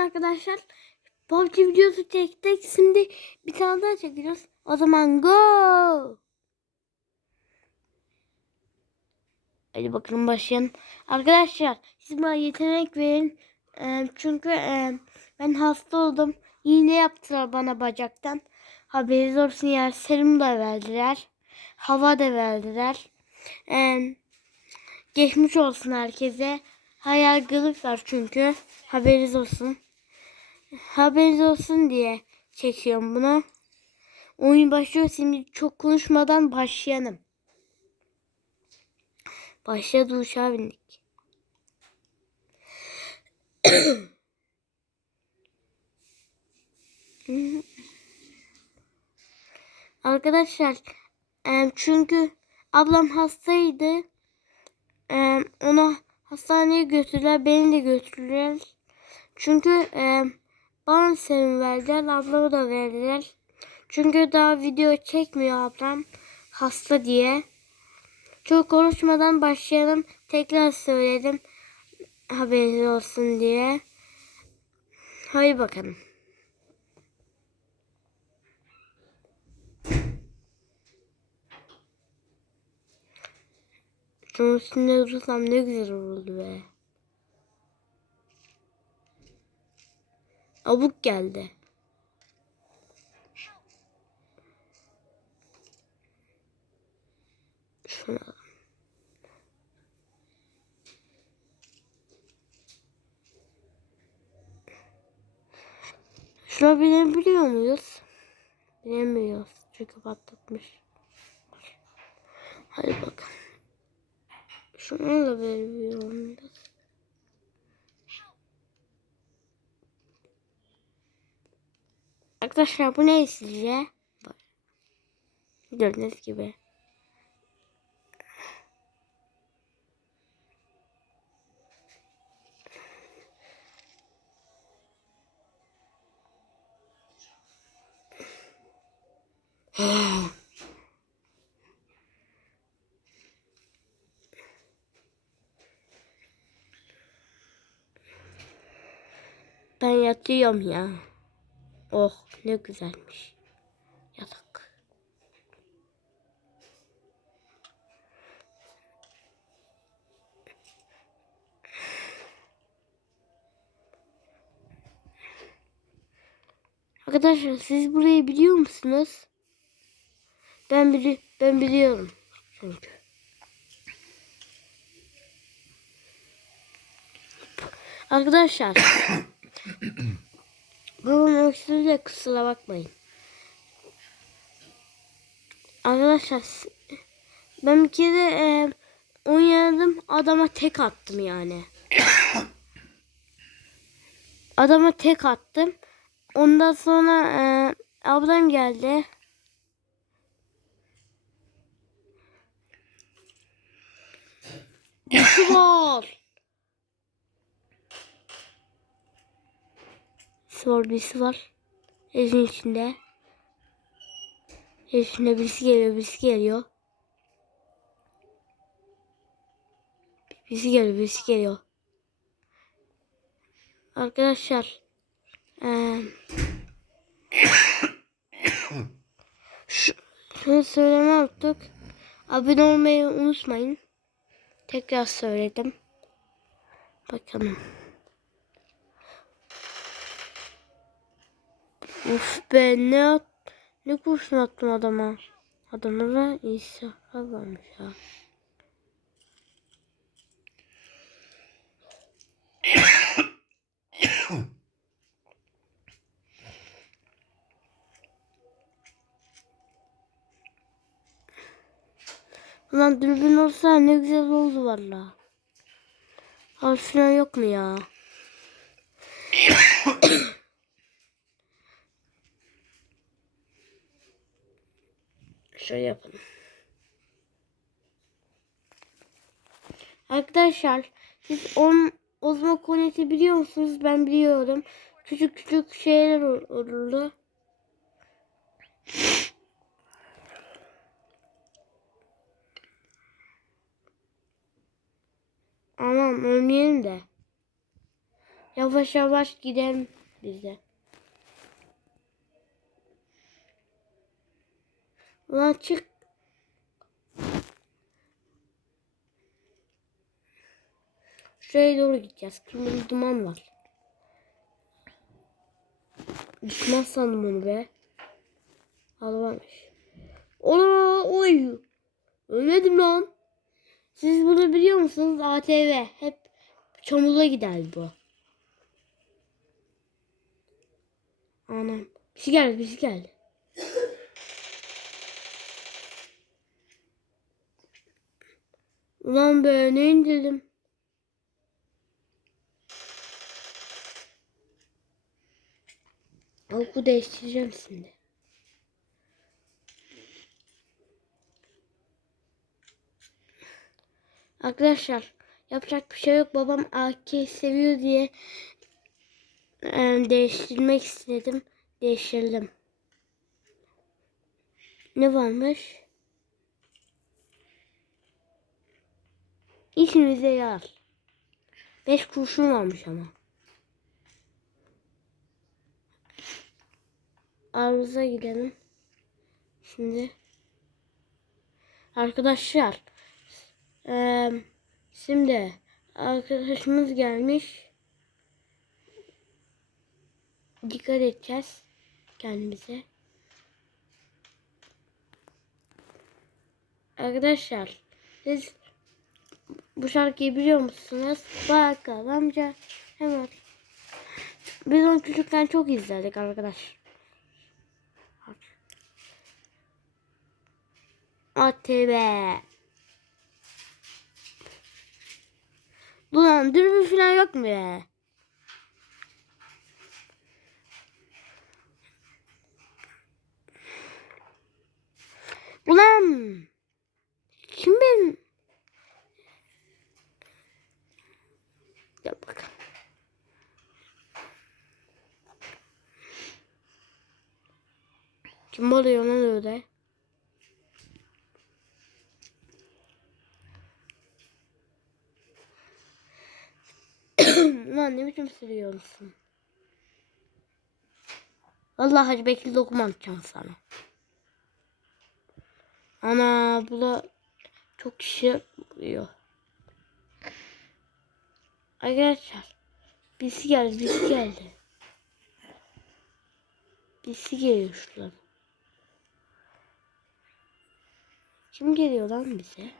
arkadaşlar. PUBG videosu çektik. Şimdi bir tane daha çekeceğiz. O zaman go. Hadi bakalım başlayalım. Arkadaşlar siz bana yetenek verin. Ee, çünkü e, ben hasta oldum. İğne yaptılar bana bacaktan. Haberiniz olsun ya. Serum da verdiler. Hava da verdiler. Ee, geçmiş olsun herkese. Hayalgılık var çünkü. Haberiniz olsun. Haberiniz olsun diye çekiyorum bunu. Oyun başlıyor. Şimdi çok konuşmadan başlayalım. Başladı uçağa bindik. Arkadaşlar çünkü ablam hastaydı. Ona hastaneye götürdüler. Beni de götürdüler. Çünkü bana serum verdiler. Ablama da verdiler. Çünkü daha video çekmiyor ablam. Hasta diye. Çok konuşmadan başlayalım. Tekrar söyledim. Haberiniz olsun diye. Hadi bakalım. Şunun üstünde durursam ne güzel olurdu be. Abuk geldi. Şuna. Şuna binebiliyor muyuz? Binemiyoruz. Çünkü patlatmış. Hadi bakalım. Şunu da binebiliyor muyuz? Arkadaşlar bu ne sizce? Gördüğünüz gibi. Ben yatıyorum ya. Oh ne güzelmiş. Yatak. Arkadaşlar siz burayı biliyor musunuz? Ben bili ben biliyorum çünkü. Arkadaşlar Babam öksürüğüyle kusura bakmayın. Arkadaşlar ben bir kere e, oynadım adama tek attım yani. adama tek attım. Ondan sonra e, ablam geldi. Var. Birisi var, birisi. Evin içinde. Evin içinde birisi geliyor, birisi geliyor. Birisi geliyor, birisi geliyor. Arkadaşlar. şu, şunu söyleme yaptık. Abone olmayı unutmayın. Tekrar söyledim. Bakalım. Uf be ne at ne kurşun attım adama. Adama da İsa varmış ya. Ulan dürbün olsa ne güzel oldu valla. Al şuna yok mu ya? Şöyle yapalım. Arkadaşlar siz on Ozma Koneti biliyor musunuz? Ben biliyorum. Küçük küçük şeyler ol- olurdu. Aman ölmeyelim de. Yavaş yavaş gidelim bize. Ulan çık. Şuraya doğru gideceğiz. Kırmızı duman var. Düşmez sandım onu be. Almamış. Ona oy. Ölmedim lan. Siz bunu biliyor musunuz? ATV hep çamurla gider bu. Anam. Bir şey geldi, bir şey geldi. Ulan be ne indirdim. Oku değiştireceğim şimdi. Arkadaşlar yapacak bir şey yok. Babam AK seviyor diye e, değiştirmek istedim. Değiştirdim. Ne varmış? İşinize yarar. 5 kurşun varmış ama. Arıza gidelim. Şimdi. Arkadaşlar. eee, şimdi arkadaşımız gelmiş. Dikkat edeceğiz kendimize. Arkadaşlar siz bu şarkıyı biliyor musunuz? Bakkal amca hemen. Biz onu küçükken çok izledik arkadaş. ATV. Ulan dürbün falan yok mu ya? Ulan kim benim? Gel bakalım. Kim oluyor lan öyle? Ulan ne biçim sürüyorsun? Vallahi Hacı Bekir lokum atacağım sana. Ana bu da çok kişi vuruyor. Arkadaşlar birisi geldi birisi geldi. Birisi geliyor şuradan. Kim geliyor lan bize?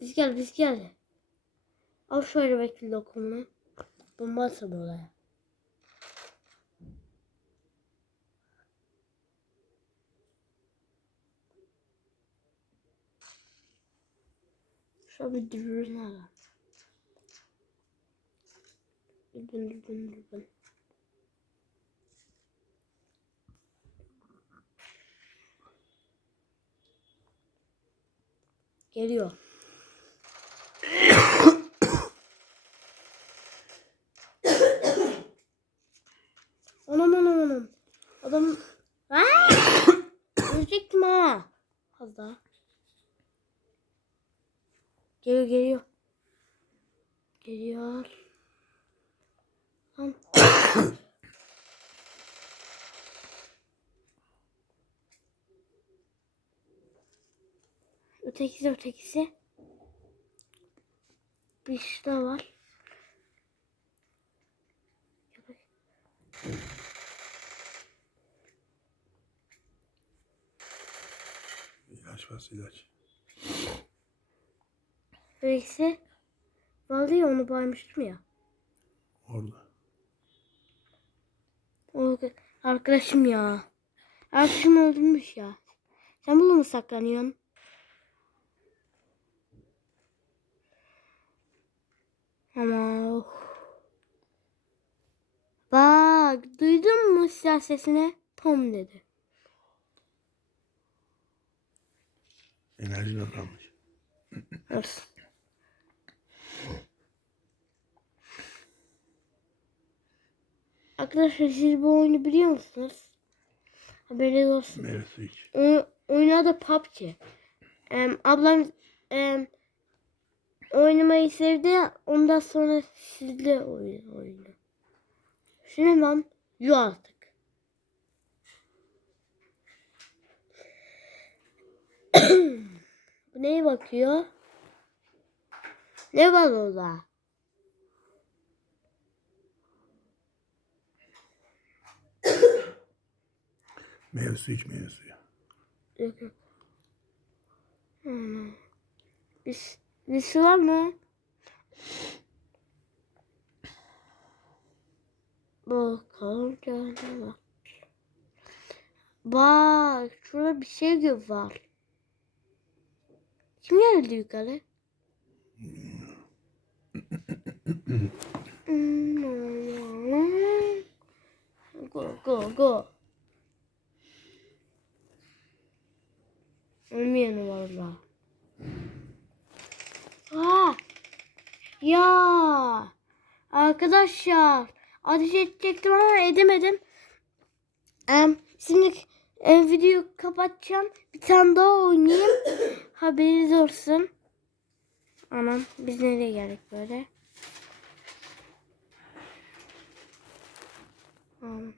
Biz gel biz gel. Al şöyle bekle lokumunu. Bomba atalım oraya. Şöyle bir dürbün alalım. Dürbün dürbün dürbün. Geliyor. Anam anam anam. Adam... Ölecektim ha. Az daha. Geliyor geliyor. Geliyor. Ötekisi ötekisi. Bir şey daha var. İlaç bas ilaç. Ötekisi. Vallahi onu baymıştım ya. Orada. Arkadaşım ya. Arkadaşım öldürmüş ya. Sen burada mı saklanıyorsun? Ama oh. Bak duydun mu silah sesini? Tom dedi. Enerjin azalmış. Olsun. Arkadaşlar siz bu oyunu biliyor musunuz? Haberiniz olsun. Meyve suyu iç. O, oyunu da PUBG. Em, ablam em, oynamayı sevdi. Ondan sonra sizle oyun oyunu. Şimdi lan yu artık. Bu neye bakıyor? Ne var orada? Meyve suyu iç meyve suyu. Yok yok. Hmm. Bir, bir şey var mı? Bakalım geldi bak. Bak şurada bir şey var. Kim geldi yukarı? go go go. Ölmeyelim valla. Aa! Ah! Ya! Arkadaşlar ateş edecektim ama edemedim. Um, şimdi um, videoyu kapatacağım. Bir tane daha oynayayım. Haberiniz olsun. Anam biz nereye geldik böyle? Um.